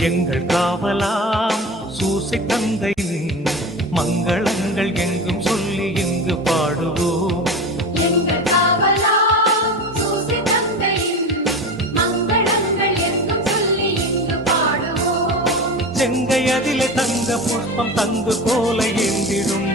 எங்கள் காவலாம் சூசை தந்தையின் மங்களங்கள் எங்கும் சொல்லி இங்கு பாடுவோம். எங்கள் காவலாம் சூசை தந்தையின் மங்களங்கள் எங்கும் சொல்லி இங்கு பாடுவோம். செங்கை அதிலே தங்க புஷ்பம் தந்து கோலை ஏந்திடும்